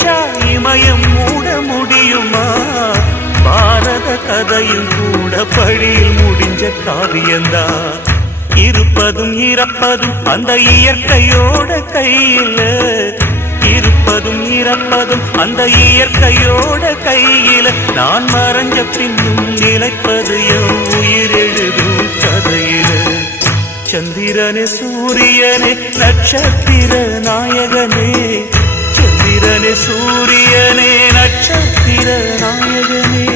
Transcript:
நினைச்சா இமயம் மூட முடியுமா பாரத கதையும் கூட பழியில் முடிஞ்ச காவியந்தா இருப்பதும் இறப்பதும் அந்த இயற்கையோட கையில் இருப்பதும் இறப்பதும் அந்த இயற்கையோட கையில் நான் மறைஞ்ச பின்னும் நிலைப்பது என் கதையில் சந்திரனே சூரியனே நட்சத்திர நாய சந்திரனே சூரியனே நட்சத்திர நாயகனே